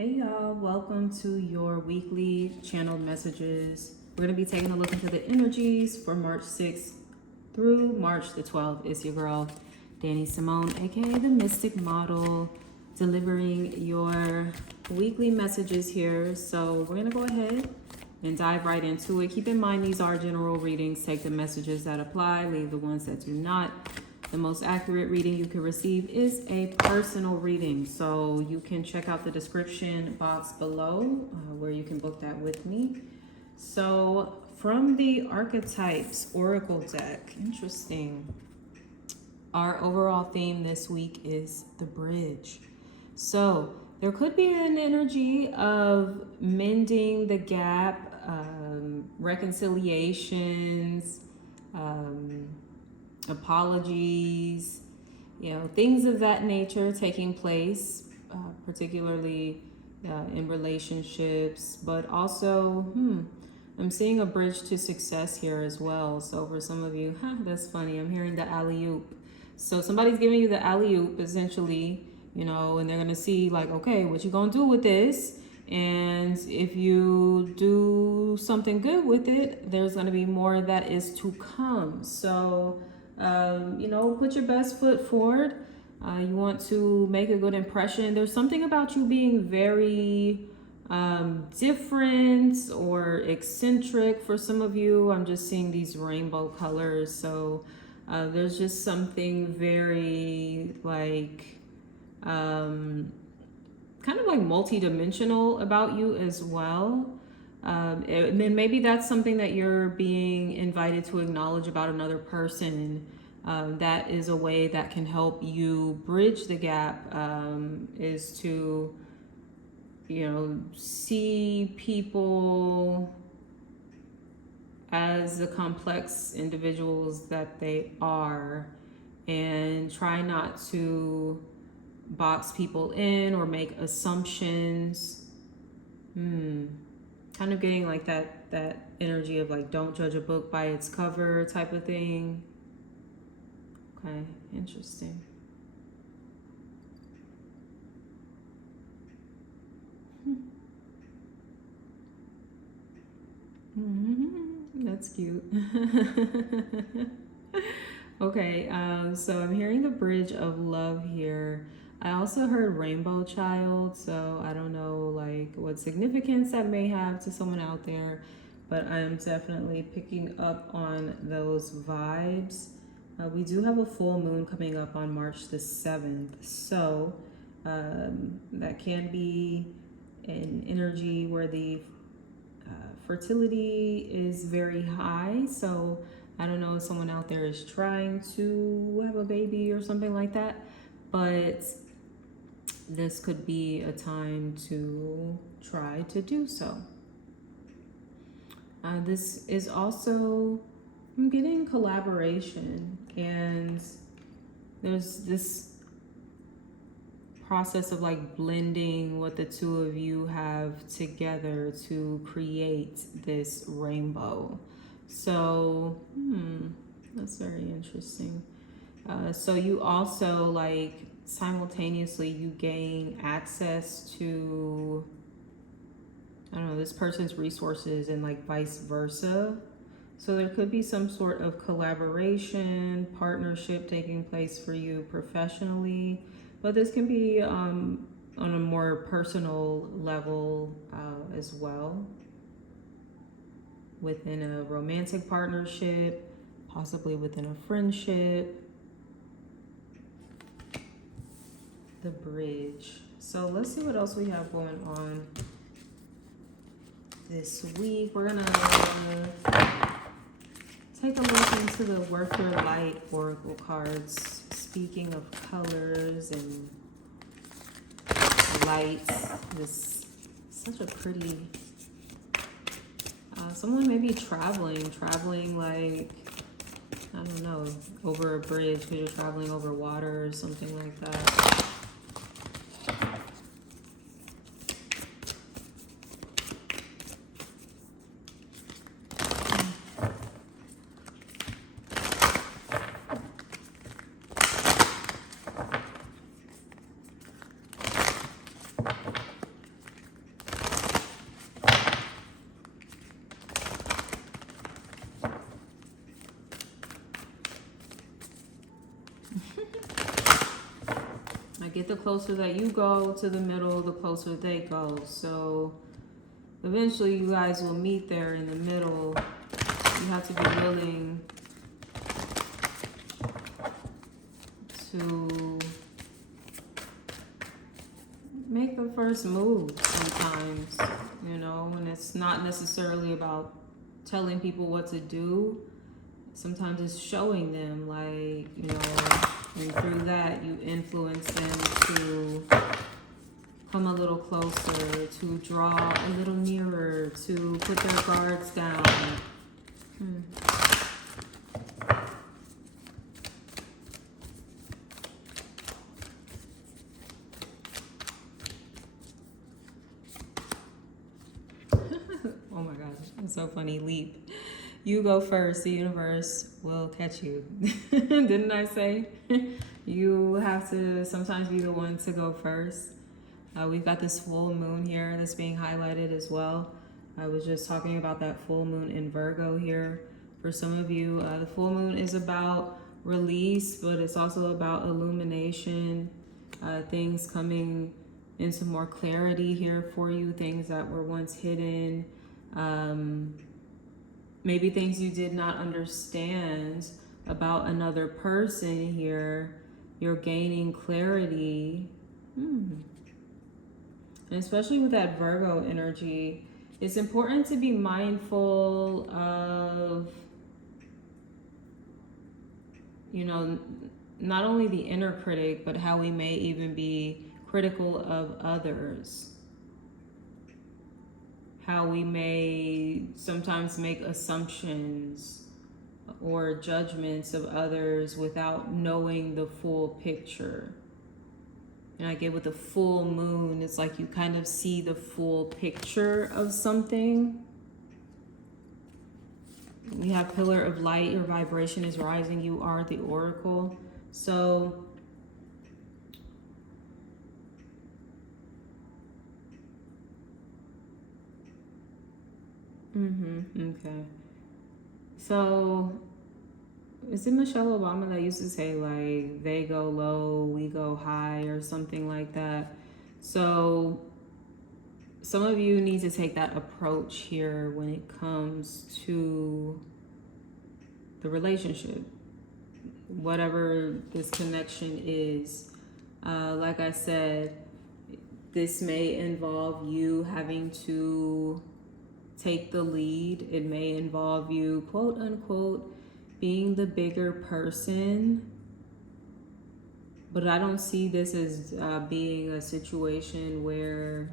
Hey y'all, welcome to your weekly channeled messages. We're going to be taking a look into the energies for March 6th through March the 12th. It's your girl, Danny Simone, aka the Mystic Model, delivering your weekly messages here. So we're going to go ahead and dive right into it. Keep in mind, these are general readings. Take the messages that apply, leave the ones that do not. The most accurate reading you can receive is a personal reading. So you can check out the description box below where you can book that with me. So from the Archetypes Oracle deck, interesting. Our overall theme this week is the bridge. So there could be an energy of mending the gap, reconciliations, apologies, things of that nature taking place, particularly in relationships, but also, I'm seeing a bridge to success here as well. So for some of you, that's funny, I'm hearing the alley-oop. So somebody's giving you the alley-oop essentially, and they're gonna see like, okay, what you gonna do with this? And if you do something good with it, there's gonna be more that is to come. So put your best foot forward. You want to make a good impression. There's something about you being very different or eccentric for some of you. I'm just seeing these rainbow colors. So there's just something very kind of like multi-dimensional about you as well. And then maybe that's something that you're being invited to acknowledge about another person. That is a way that can help you bridge the gap, is to, see people as the complex individuals that they are and try not to box people in or make assumptions. Kind of getting like that energy of like, don't judge a book by its cover type of thing. Okay, interesting. That's cute. Okay, so I'm hearing the bridge of love here. I also heard rainbow child, so I don't know like what significance that may have to someone out there, but I'm definitely picking up on those vibes. We do have a full moon coming up on March the 7th, so that can be an energy where the fertility is very high. So I don't know if someone out there is trying to have a baby or something like that, but this could be a time to try to do so. This is also, I'm getting collaboration, and there's this process of like blending what the two of you have together to create this rainbow. So that's very interesting. So you also like simultaneously you gain access to, I don't know, this person's resources and like vice versa. So there could be some sort of collaboration, partnership taking place for you professionally, but this can be on a more personal level as well, within a romantic partnership, possibly within a friendship. The bridge. So let's see what else we have going on this week. We're gonna take a look into the Worth Your Light Oracle cards. Speaking of colors and lights, this such a pretty, someone may be traveling like, I don't know, over a bridge because you're traveling over water or something like that. get the closer that you go to the middle, the closer they go. So eventually you guys will meet there in the middle. You have to be willing to make the first move sometimes, you know, and it's not necessarily about telling people what to do. Sometimes it's showing them, like, you know, and through that you influence them to come a little closer, to draw a little nearer, to put their guards down. Oh my gosh, it's so funny. Leap. You go first, the universe will catch you. Didn't I say? You have to sometimes be the one to go first. We've got this full moon here that's being highlighted as well. I was just talking about that full moon in Virgo here. For some of you, the full moon is about release, but it's also about illumination, things coming into more clarity here for you, things that were once hidden. Maybe things you did not understand about another person here. You're gaining clarity. And especially with that Virgo energy, it's important to be mindful of, you know, not only the inner critic, but how we may even be critical of others. How we may sometimes make assumptions or judgments of others without knowing the full picture. And I get with the full moon, it's like you kind of see the full picture of something. We have pillar of light, your vibration is rising, you are the oracle. So okay. So, is it Michelle Obama that used to say, like, they go low, we go high, or something like that? So, some of you need to take that approach here when it comes to the relationship, whatever this connection is. Like I said, this may involve you having to take the lead. It may involve you, quote unquote, being the bigger person. But I don't see this as being a situation where,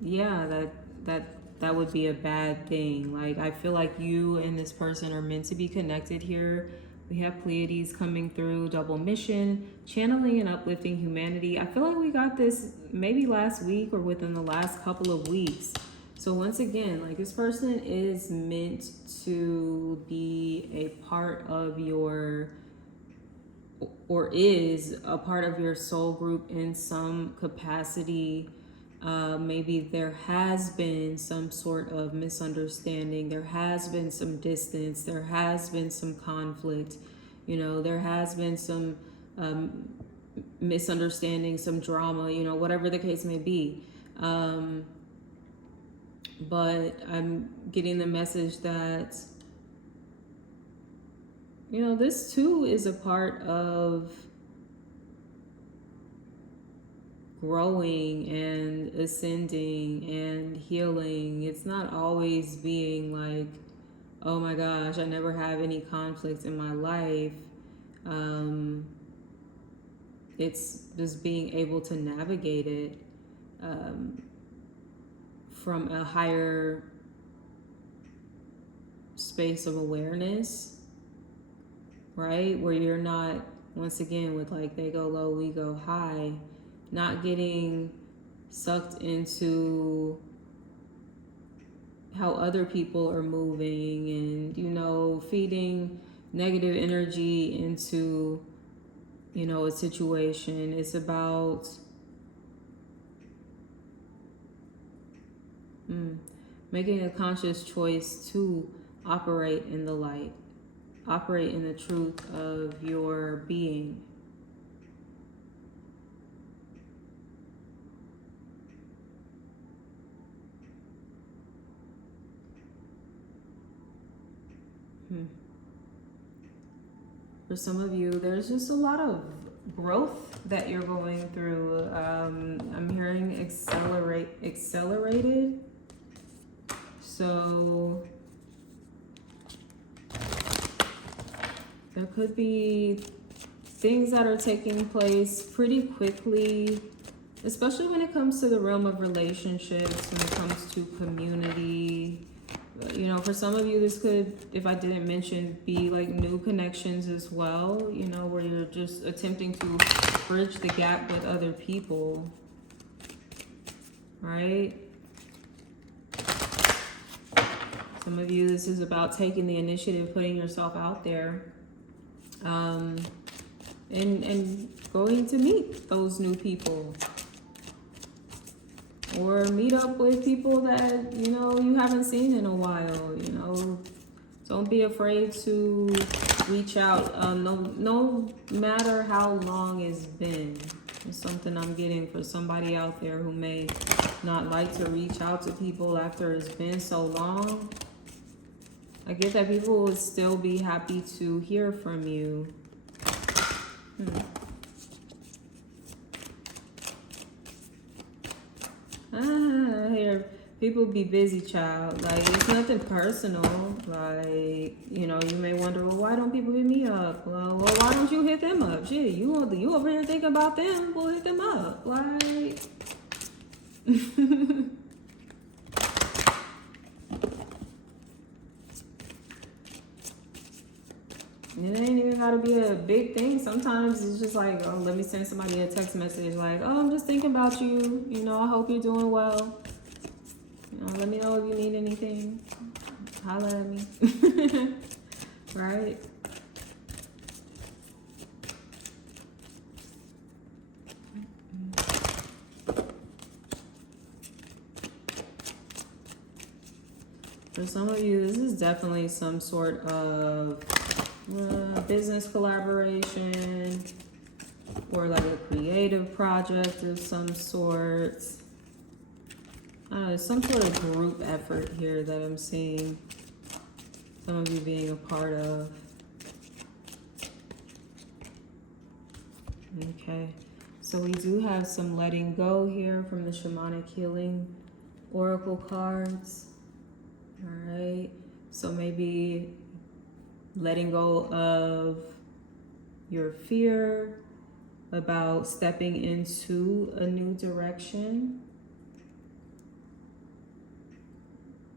yeah, that would be a bad thing. Like, I feel like you and this person are meant to be connected here. We have Pleiades coming through, double mission, channeling and uplifting humanity. I feel like we got this maybe last week or within the last couple of weeks. So once again, like, this person is meant to be a part of your, or is a part of your soul group in some capacity. Maybe there has been some sort of misunderstanding. There has been some distance. There has been some conflict. You know, there has been some misunderstanding, some drama, you know, whatever the case may be. But I'm getting the message that, you know, this too is a part of growing and ascending and healing. It's not always being like, oh my gosh, I never have any conflict in my life. It's just being able to navigate it from a higher space of awareness, right? Where you're not, once again, with like, they go low, we go high, not getting sucked into how other people are moving and, you know, feeding negative energy into, you know, a situation. It's about making a conscious choice to operate in the light, operate in the truth of your being. For some of you, there's just a lot of growth that you're going through. I'm hearing accelerated. So there could be things that are taking place pretty quickly, especially when it comes to the realm of relationships, when it comes to community. You know, for some of you, this could, if I didn't mention, be like new connections as well, you know, where you're just attempting to bridge the gap with other people, right? Some of you, this is about taking the initiative, putting yourself out there, and going to meet those new people. Or meet up with people that, you know, you haven't seen in a while, you know. Don't be afraid to reach out, no matter how long it's been. It's something I'm getting for somebody out there who may not like to reach out to people after it's been so long. I get that people would still be happy to hear from you. Here, people be busy, child. Like, it's nothing personal. Like, you know, you may wonder, well, why don't people hit me up? Well, why don't you hit them up? Shit, you over here thinking about them, well, hit them up. Like, it ain't even gotta be a big thing. Sometimes it's just like, oh, let me send somebody a text message like, oh, I'm just thinking about you. You know, I hope you're doing well. You know, let me know if you need anything. Holla at me. Right? For some of you, this is definitely some sort of business collaboration or like a creative project of some sort. Some sort of group effort here that I'm seeing some of you being a part of. Okay, so we do have some letting go here from the Shamanic Healing Oracle cards. All right, so maybe letting go of your fear about stepping into a new direction.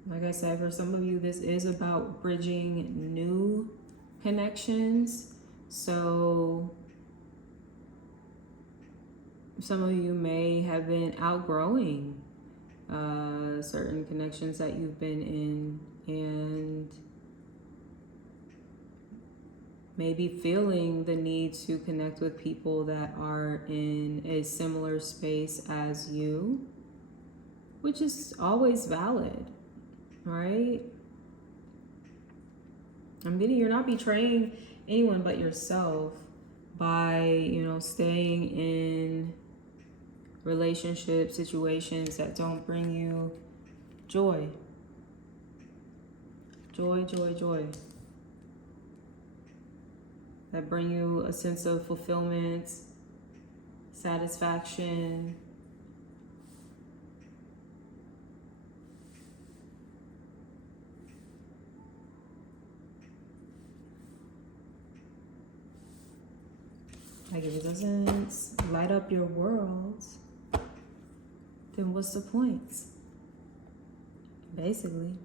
Like I said, for some of you, this is about bridging new connections. So some of you may have been outgrowing certain connections that you've been in, and maybe feeling the need to connect with people that are in a similar space as you, which is always valid, right? I'm getting you're not betraying anyone but yourself by, you know, staying in relationship situations that don't bring you joy. Joy. That bring you a sense of fulfillment, satisfaction. Like, if it doesn't light up your world, then what's the point? Basically.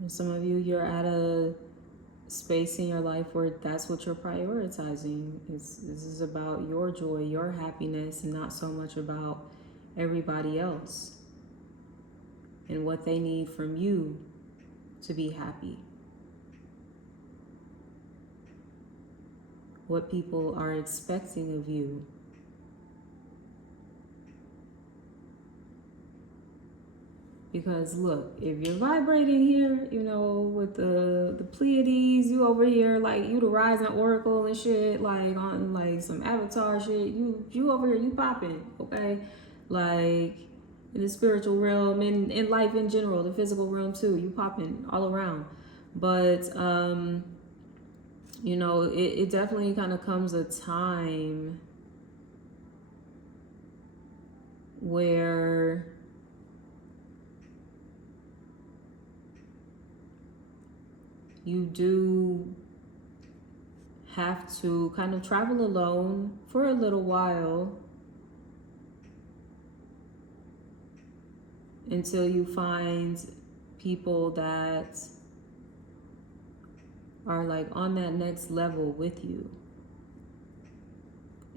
And some of you, you're at a space in your life where that's what you're prioritizing. This is about your joy, your happiness, and not so much about everybody else and what they need from you to be happy. What people are expecting of you. Because look, if you're vibrating here, you know, with the Pleiades, you over here, like, you the rising oracle and shit, like, on, like, some avatar shit, you over here, you popping, okay? Like, in the spiritual realm, and in life in general, the physical realm too. You popping all around. But, you know, it definitely kind of comes a time where you do have to kind of travel alone for a little while until you find people that are like on that next level with you.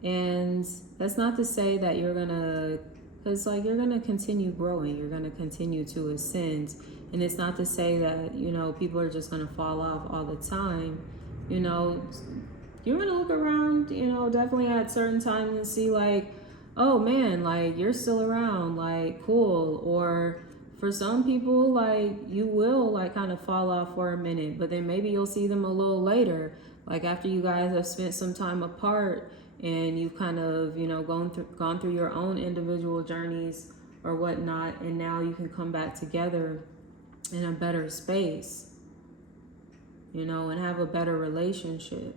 And that's not to say that you're gonna, because like you're gonna continue growing, you're gonna continue to ascend. And it's not to say that, you know, people are just gonna fall off all the time. You know, you're gonna look around, you know, definitely at certain times and see like, oh man, like you're still around, like cool. Or for some people, like you will like kind of fall off for a minute, but then maybe you'll see them a little later, like after you guys have spent some time apart and you've kind of, you know, gone through your own individual journeys or whatnot, and now you can come back together in a better space, you know, and have a better relationship.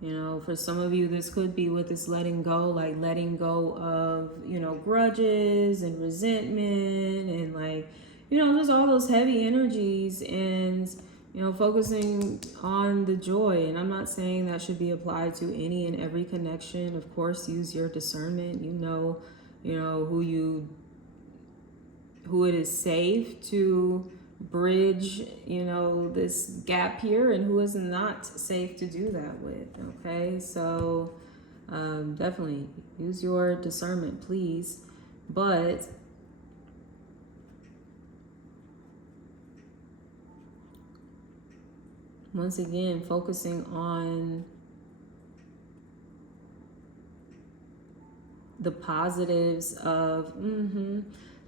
You know, for some of you, this could be with this letting go, like letting go of, you know, grudges and resentment and like, you know, just all those heavy energies, and, you know, focusing on the joy. And I'm not saying that should be applied to any and every connection. Of course, use your discernment. You know, who it is safe to bridge, you know, this gap here, and who is not safe to do that with. Okay, so definitely use your discernment, please. But once again, focusing on the positives of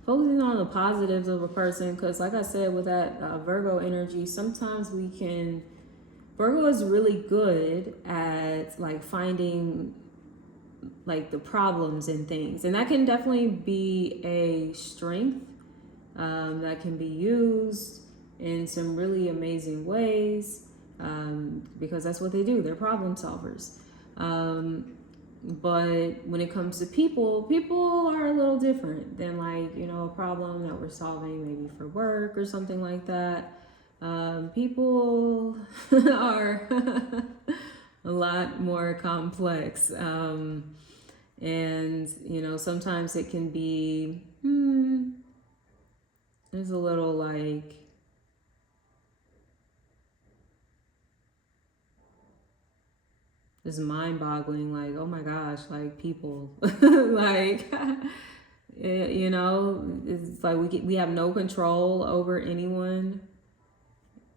focusing on the positives of a person, because like I said, with that Virgo energy, sometimes Virgo is really good at like finding like the problems in things, and that can definitely be a strength that can be used in some really amazing ways, because that's what they do. They're problem solvers. But when it comes to people are a little different than like, you know, a problem that we're solving maybe for work or something like that. People are a lot more complex. And, you know, sometimes it can be, there's a little like, it's mind-boggling, like, oh my gosh, like people like you know, it's like we have no control over anyone,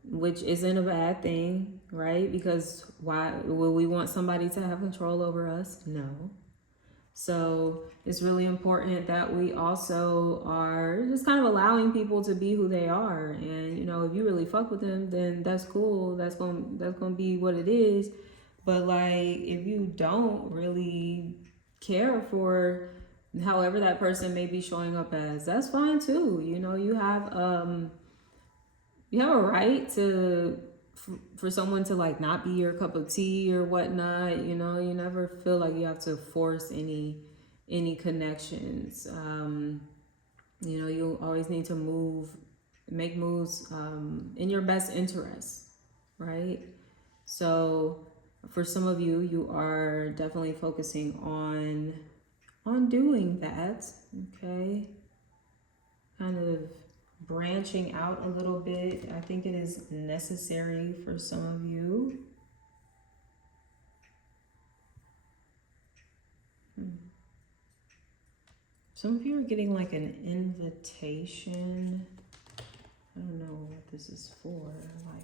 which isn't a bad thing, right? Because why would we want somebody to have control over us? No. So it's really important that we also are just kind of allowing people to be who they are. And, you know, if you really fuck with them, then that's cool. That's gonna be what it is. But like, if you don't really care for however that person may be showing up as, that's fine too. You know, you have a right to for someone to like not be your cup of tea or whatnot. You know, you never feel like you have to force any connections. You know, you always need to make moves in your best interest, right? So for some of you, you are definitely focusing on doing that, okay? Kind of branching out a little bit. I think it is necessary for some of you. Some of you are getting like an invitation. I don't know what this is for, like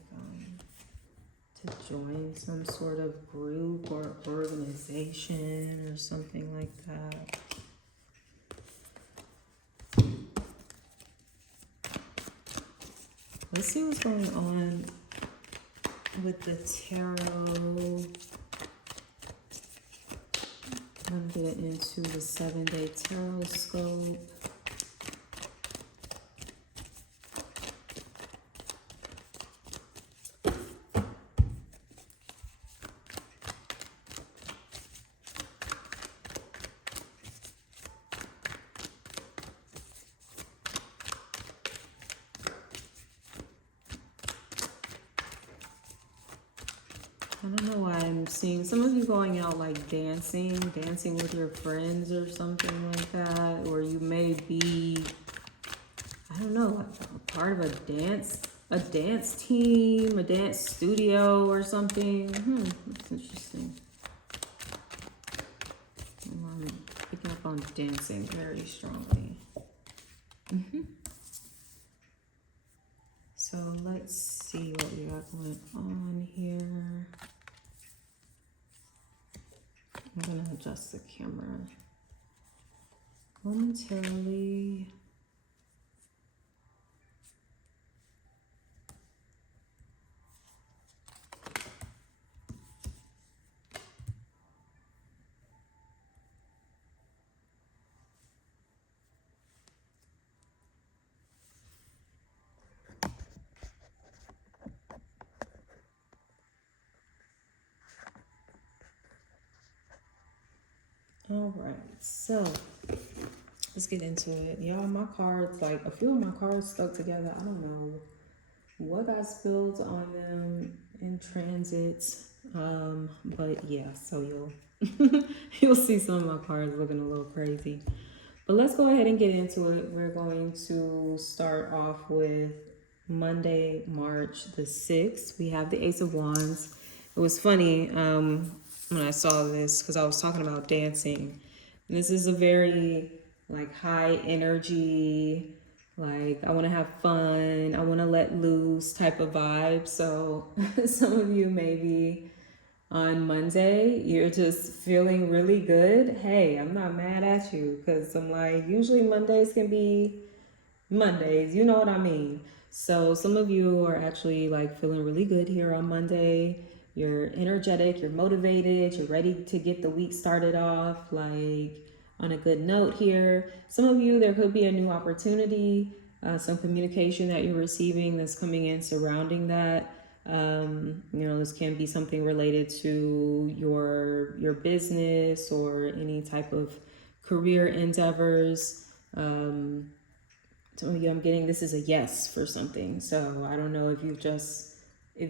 to join some sort of group or organization or something like that. Let's see what's going on with the tarot. I'm gonna get into the 7-day Tarotscope. I don't know why I'm seeing some of you going out like dancing with your friends or something like that, or you may be, I don't know, a part of a dance team, a dance studio or something. That's interesting. I'm picking up on dancing very strongly. So let's see what we got going on here. I'm gonna adjust the camera momentarily. All right, so let's get into it. Y'all, my cards, like a few of my cards stuck together. I don't know what got spilled on them in transits. But yeah, so you'll see some of my cards looking a little crazy. But let's go ahead and get into it. We're going to start off with Monday, March the 6th. We have the Ace of Wands. It was funny when I saw this because I was talking about dancing. And this is a very like high energy, like I want to have fun, I want to let loose type of vibe. So some of you maybe on Monday, you're just feeling really good. Hey, I'm not mad at you because I'm like, usually Mondays can be Mondays, you know what I mean? So some of you are actually like feeling really good here on Monday. You're energetic, you're motivated, you're ready to get the week started off like on a good note here. Some of you, there could be a new opportunity, some communication that you're receiving that's coming in surrounding that. This can be something related to your business or any type of career endeavors. Some of you, I'm getting this is a yes for something. So I don't know if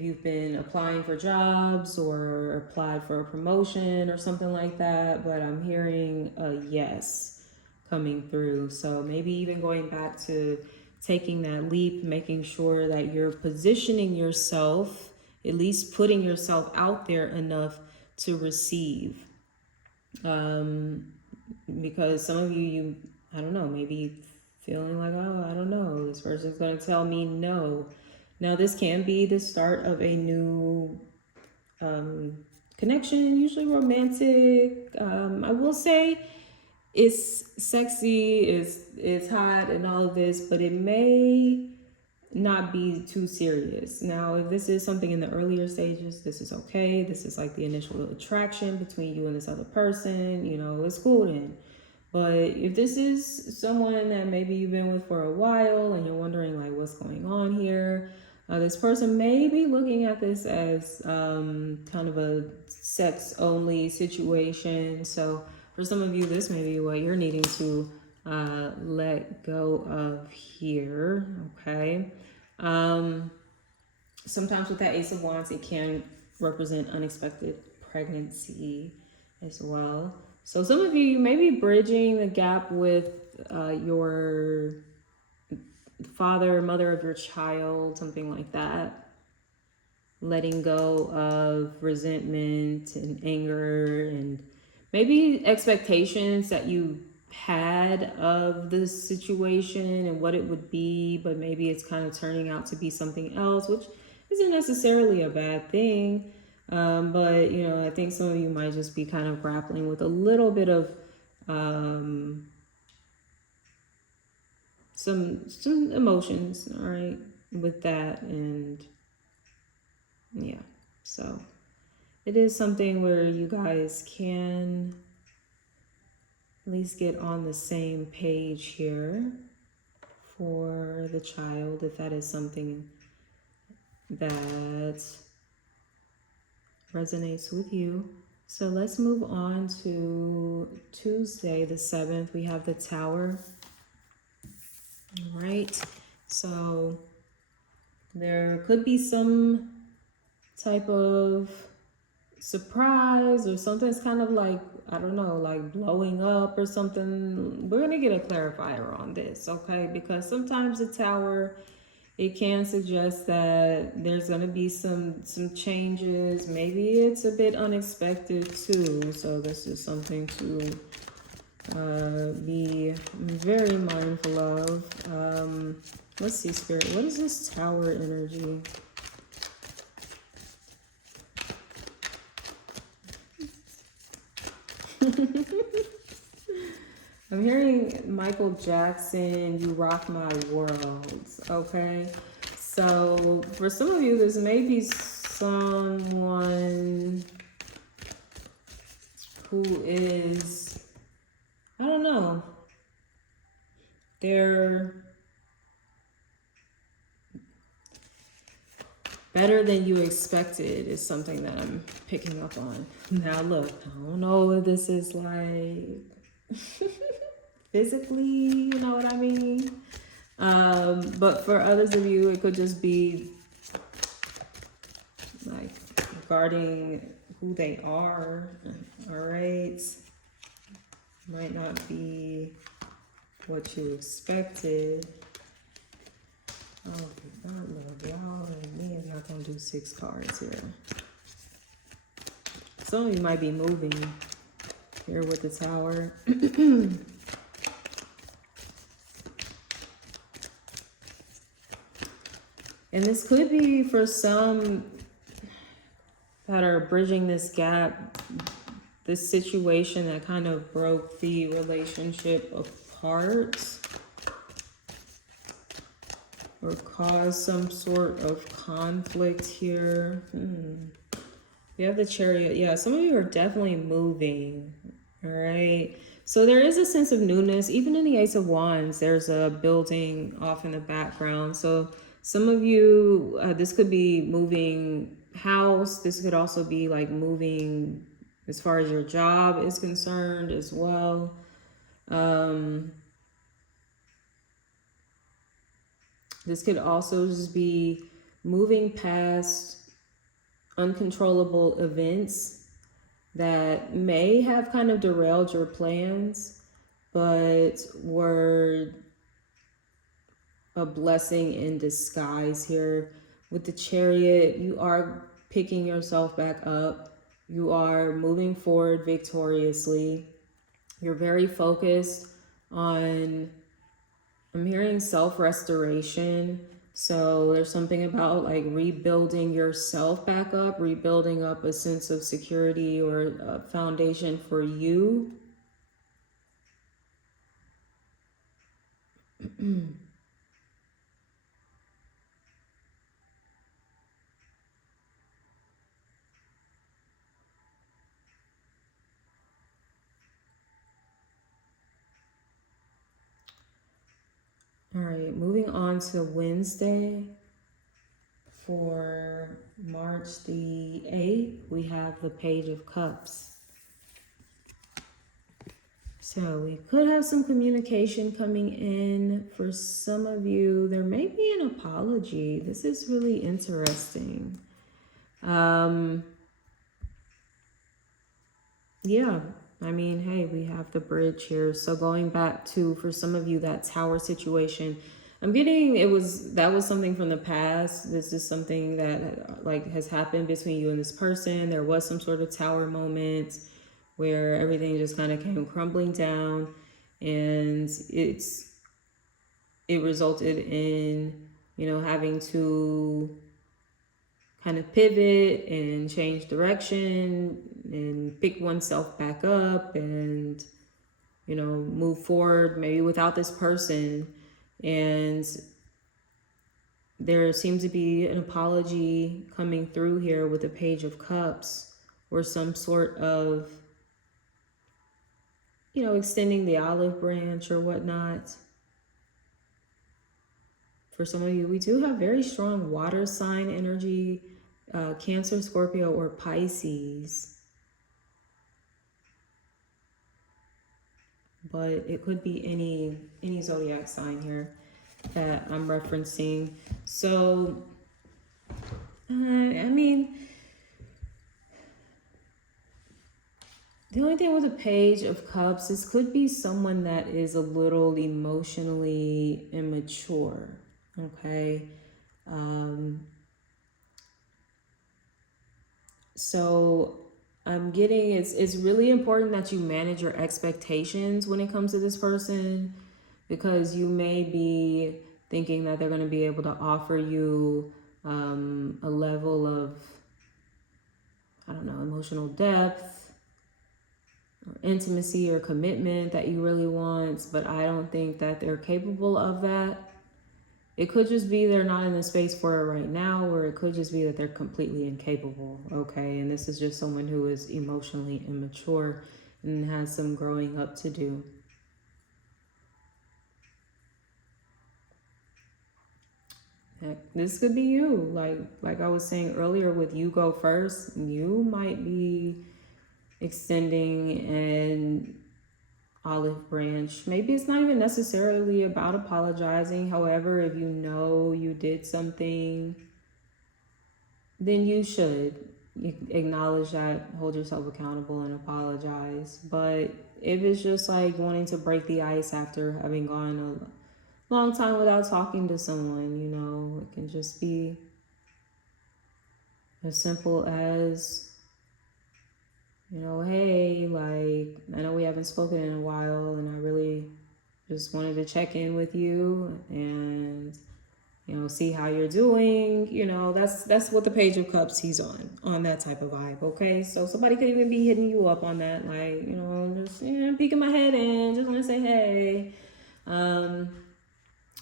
you've been applying for jobs or applied for a promotion or something like that, but I'm hearing a yes coming through. So maybe even going back to taking that leap, making sure that you're positioning yourself, at least putting yourself out there enough to receive. Because some of you, I don't know, maybe feeling like, oh, I don't know, this person's going to tell me no. Now, this can be the start of a new connection, usually romantic. I will say it's sexy, it's hot and all of this, but it may not be too serious. Now, if this is something in the earlier stages, this is okay. This is like the initial attraction between you and this other person, it's cool then. But if this is someone that maybe you've been with for a while and you're wondering like what's going on here, this person may be looking at this as kind of a sex only situation. So for some of you, this may be what you're needing to let go of here. Okay. Sometimes with that Ace of Wands, it can represent unexpected pregnancy as well. So some of you may be bridging the gap with your father, mother of your child, something like that. Letting go of resentment and anger and maybe expectations that you had of the situation and what it would be, but maybe it's kind of turning out to be something else, which isn't necessarily a bad thing. But I think some of you might just be kind of grappling with a little bit of some emotions, all right, with that. And so it is something where you guys can at least get on the same page here for the child, if that is something that resonates with you. So let's move on to Tuesday, the 7th. We have the Tower. All right. So there could be some type of surprise or something's kind of like, I don't know, like blowing up or something. We're going to get a clarifier on this, okay? Because sometimes the Tower, it can suggest that there's going to be some changes. Maybe it's a bit unexpected too. So this is something to be very mindful of. Let's see, Spirit, what is this Tower energy? I'm hearing Michael Jackson, You Rock My World, okay? So for some of you, this may be someone who is, I don't know, they're better than you expected is something that I'm picking up on. Now look, I don't know if this is like physically, you know what I mean? But for others of you, it could just be like regarding who they are. All right, might not be what you expected. Oh God, Lord, y'all and me is not gonna do 6 cards here. Some of you might be moving here with the Tower. And this could be for some that are bridging this gap, this situation that kind of broke the relationship apart or caused some sort of conflict here. You have the Chariot. Yeah, some of you are definitely moving. All right. So there is a sense of newness. Even in the Ace of Wands, there's a building off in the background. So some of you, this could be moving house. This could also be like moving as far as your job is concerned as well. This could also just be moving past uncontrollable events that may have kind of derailed your plans, but were a blessing in disguise here. With the Chariot, you are picking yourself back up. You are moving forward victoriously. You're very focused on, I'm hearing self-restoration. So there's something about like rebuilding yourself back up, rebuilding up a sense of security or a foundation for you. All right, moving on to Wednesday. For March the 8th, we have the Page of Cups. So we could have some communication coming in. For some of you, there may be an apology. This is really interesting. Yeah, I mean, hey, we have the bridge here. So going back to, for some of you, that Tower situation, I'm getting, that was something from the past. This is something that like has happened between you and this person. There was some sort of Tower moment where everything just kind of came crumbling down, and it resulted in, you know, having to kind of pivot and change direction and pick oneself back up and, you know, move forward maybe without this person. And there seems to be an apology coming through here with the Page of Cups, or some sort of you know, extending the olive branch or whatnot. For some of you, we do have very strong water sign energy, Cancer, Scorpio, or Pisces. But it could be any zodiac sign here that I'm referencing. So, I mean, the only thing with the Page of Cups, this could be someone that is a little emotionally immature, okay? So I'm getting, it's really important that you manage your expectations when it comes to this person, because you may be thinking that they're going to be able to offer you a level of, I don't know, emotional depth or intimacy or commitment that you really want, but I don't think that they're capable of that. It could just be they're not in the space for it right now, or it could just be that they're completely incapable, okay? And this is just someone who is emotionally immature and has some growing up to do. This could be you. Like I was saying earlier, with you go first, you might be extending an olive branch. Maybe it's not even necessarily about apologizing. However, if you know you did something, then you should acknowledge that, hold yourself accountable, and apologize. But if it's just like wanting to break the ice after having gone a long time without talking to someone, you know, it can just be as simple as, you know, hey, like, I know we haven't spoken in a while, and I really just wanted to check in with you and, you know, see how you're doing. You know, that's what the Page of Cups, he's on that type of vibe, okay? So somebody could even be hitting you up on that, like, you know, just, you know, peeking my head in, just want to say hey.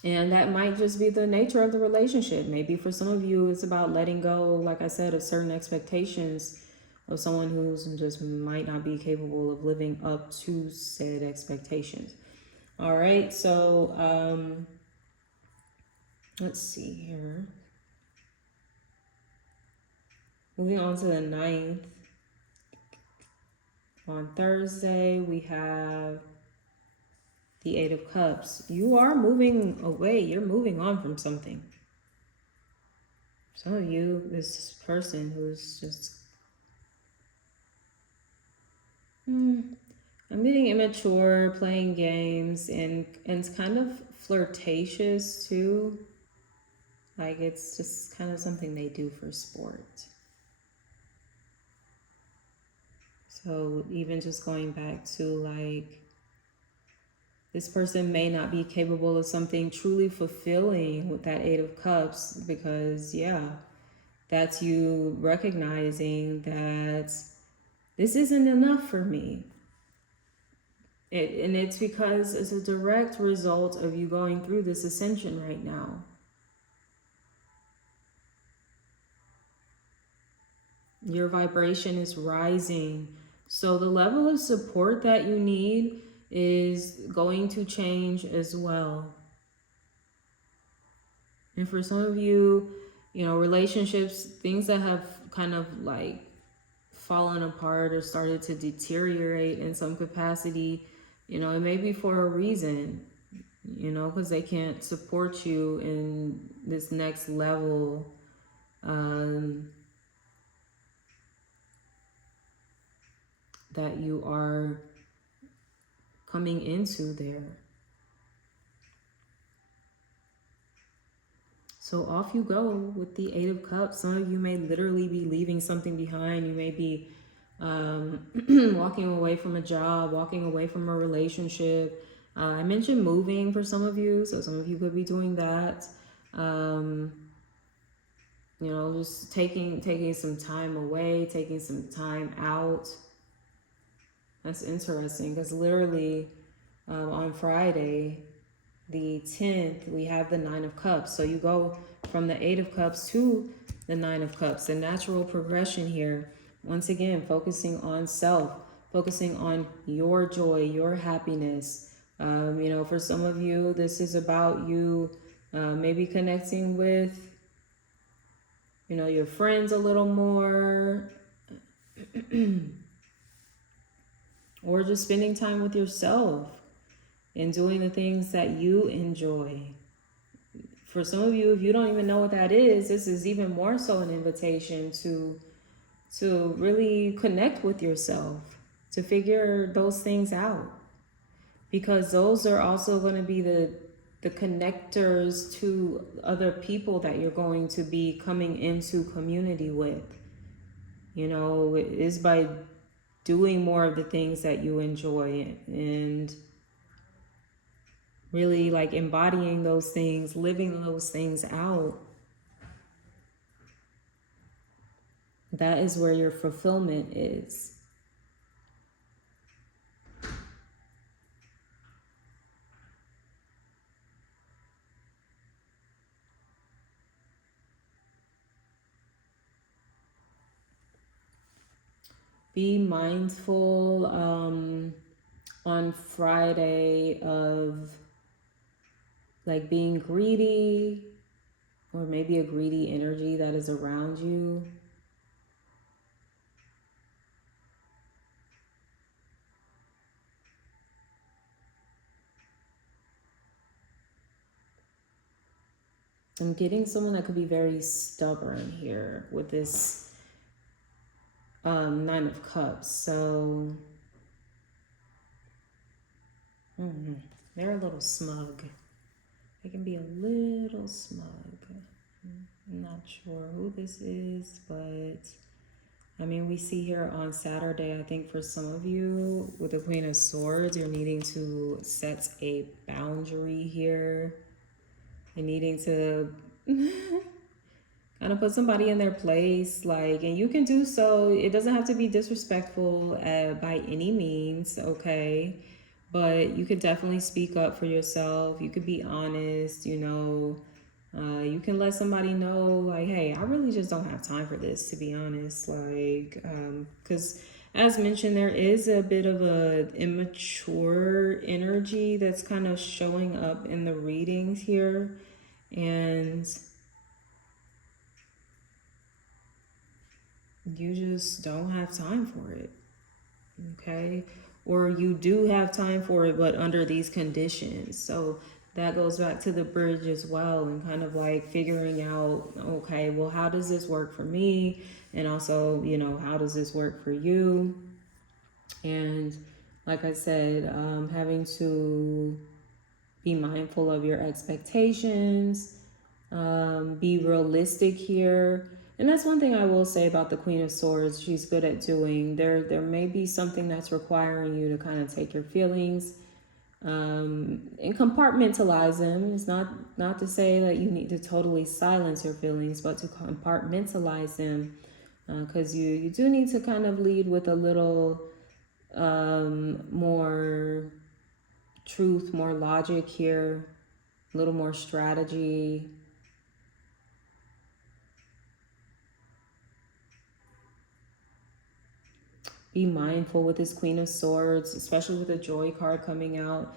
And that might just be the nature of the relationship. Maybe for some of you, it's about letting go, like I said, of certain expectations of someone who's just might not be capable of living up to said expectations. All right, so let's see here. Moving on to the 9th. On Thursday, we have the 8 of Cups. You are moving away. You're moving on from something. Some of you, this person who's just... I'm getting immature, playing games, and it's kind of flirtatious too. Like, it's just kind of something they do for sport. So even just going back to, like, this person may not be capable of something truly fulfilling with that 8 of Cups, because, yeah, that's you recognizing that this isn't enough for me. And it's because it's a direct result of you going through this ascension right now. Your vibration is rising. So the level of support that you need is going to change as well. And for some of you, you know, relationships, things that have kind of like fallen apart or started to deteriorate in some capacity, you know, it may be for a reason, you know, because they can't support you in this next level. That you are coming into there. So off you go with the 8 of Cups. Some of you may literally be leaving something behind. You may be walking away from a job, walking away from a relationship. I mentioned moving for some of you, so some of you could be doing that. You know, just taking some time away, taking some time out. That's interesting, because literally on Friday, the 10th, we have the 9 of Cups. So you go from the 8 of Cups to the 9 of Cups. The natural progression here, once again, focusing on self, focusing on your joy, your happiness. You know, for some of you, this is about you maybe connecting with, you know, your friends a little more, or just spending time with yourself and doing the things that you enjoy. For some of you, if you don't even know what that is, this is even more so an invitation to really connect with yourself, to figure those things out, because those are also going to be the connectors to other people that you're going to be coming into community with. You know, it is by doing more of the things that you enjoy and really like embodying those things, living those things out. That is where your fulfillment is. Be mindful on Friday of like being greedy, or maybe a greedy energy that is around you. I'm getting someone that could be very stubborn here with this Nine of Cups. So they're a little smug. They can be a little smug. I'm not sure who this is, but I mean, we see here on Saturday, I think for some of you with the Queen of Swords, you're needing to set a boundary here. You're needing to kind of put somebody in their place, like, and you can do so. It doesn't have to be disrespectful by any means, okay? But you could definitely speak up for yourself. You could be honest, you know. You can let somebody know, like, hey, I really just don't have time for this, to be honest. Like, because as mentioned, there is a bit of a immature energy that's kind of showing up in the readings here. And you just don't have time for it, okay? Or you do have time for it, but under these conditions. So that goes back to the bridge as well, and kind of like figuring out, okay, well, how does this work for me? And also, you know, how does this work for you? And like I said, having to be mindful of your expectations, be realistic here. And that's one thing I will say about the Queen of Swords. She's good at doing. There may be something that's requiring you to kind of take your feelings and compartmentalize them. It's not to say that you need to totally silence your feelings, but to compartmentalize them, because you do need to kind of lead with a little more truth, more logic here, a little more strategy. Be mindful with this Queen of Swords, especially with the Joy card coming out.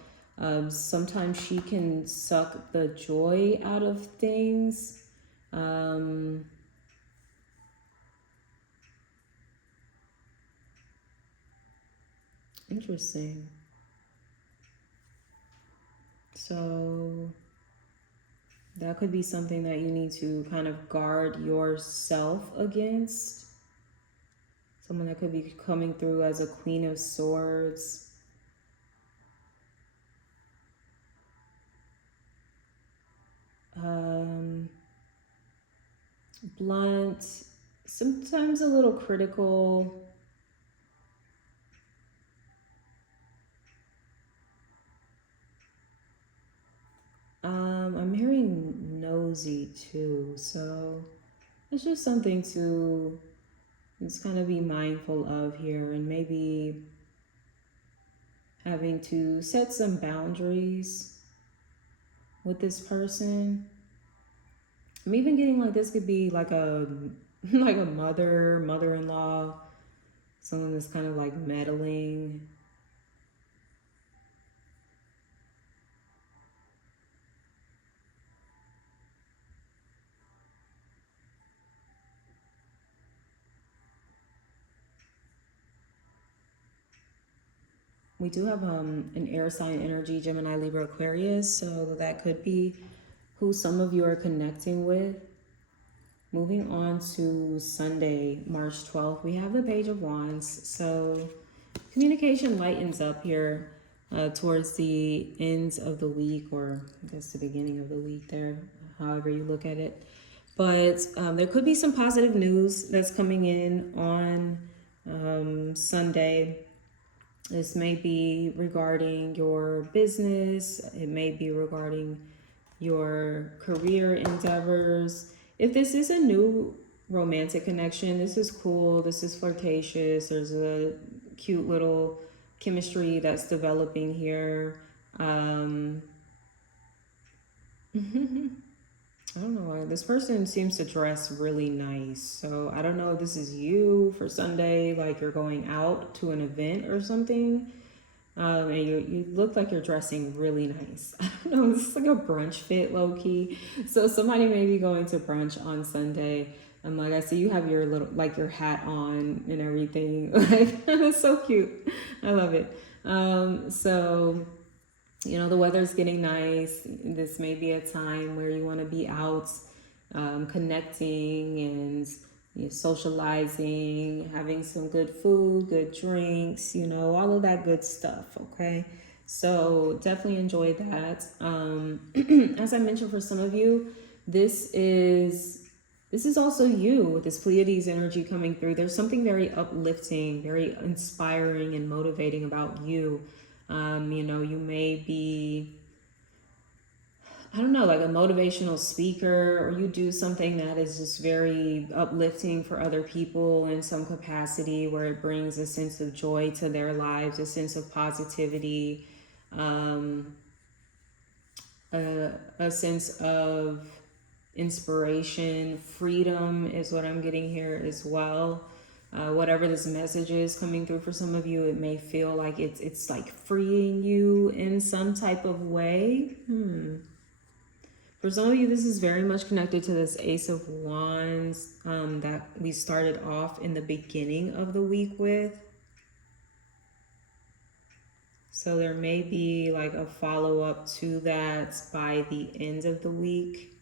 Sometimes she can suck the joy out of things. Interesting. So that could be something that you need to kind of guard yourself against. Someone that could be coming through as a Queen of Swords. Blunt, sometimes a little critical. I'm hearing nosy too, so it's just something to just kind of be mindful of here, and maybe having to set some boundaries with this person. I'm even getting like this could be like a like a mother-in-law, Someone that's kind of like meddling. We do have an air sign energy, Gemini, Libra, Aquarius, so that could be who some of you are connecting with. Moving on to Sunday, March 12th, we have the Page of Wands. So communication lightens up here towards the ends of the week, or I guess the beginning of the week there, however you look at it. But there could be some positive news that's coming in on Sunday. This may be regarding your business. It may be regarding your career endeavors. If this is a new romantic connection, this is cool. This is flirtatious. There's a cute little chemistry that's developing here. I don't know why. This person seems to dress really nice. So I don't know if this is you for Sunday, like you're going out to an event or something. And you look like you're dressing really nice. I don't know, this is like a brunch fit, low key. So somebody may be going to brunch on Sunday. And like I see you have your little, like your hat on and everything. Like, it's so cute. I love it. So, you know, the weather's getting nice. This may be a time where you want to be out connecting and socializing, having some good food, good drinks, you know, all of that good stuff. Okay, so definitely enjoy that. As I mentioned, for some of you, this is also you with this Pleiades energy coming through. There's something very uplifting, very inspiring and motivating about you. You know, you may be, I don't know, like a motivational speaker, or you do something that is just very uplifting for other people in some capacity, where it brings a sense of joy to their lives, a sense of positivity, a sense of inspiration. Freedom is what I'm getting here as well. Whatever this message is coming through for some of you, it may feel like it's like freeing you in some type of way. For some of you, this is very much connected to this Ace of Wands that we started off in the beginning of the week with. So there may be like a follow-up to that by the end of the week.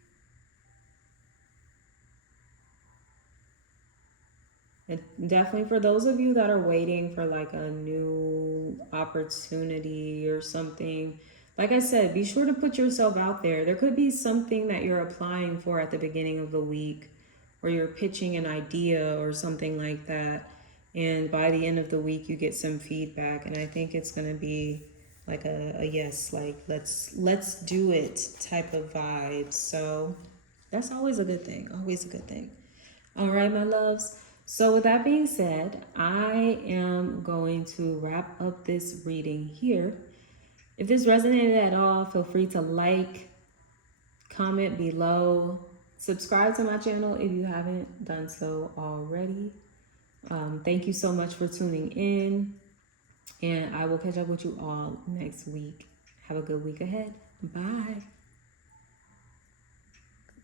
And definitely for those of you that are waiting for like a new opportunity or something, like I said, be sure to put yourself out there. There could be something that you're applying for at the beginning of the week, or you're pitching an idea or something like that. And by the end of the week, you get some feedback. And I think it's going to be like a yes, like let's do it type of vibe. So that's always a good thing. Always a good thing. All right, my loves. So with that being said, I am going to wrap up this reading here. If this resonated at all, feel free to like, comment below, subscribe to my channel if you haven't done so already. Thank you so much for tuning in, and I will catch up with you all next week. Have a good week ahead. Bye.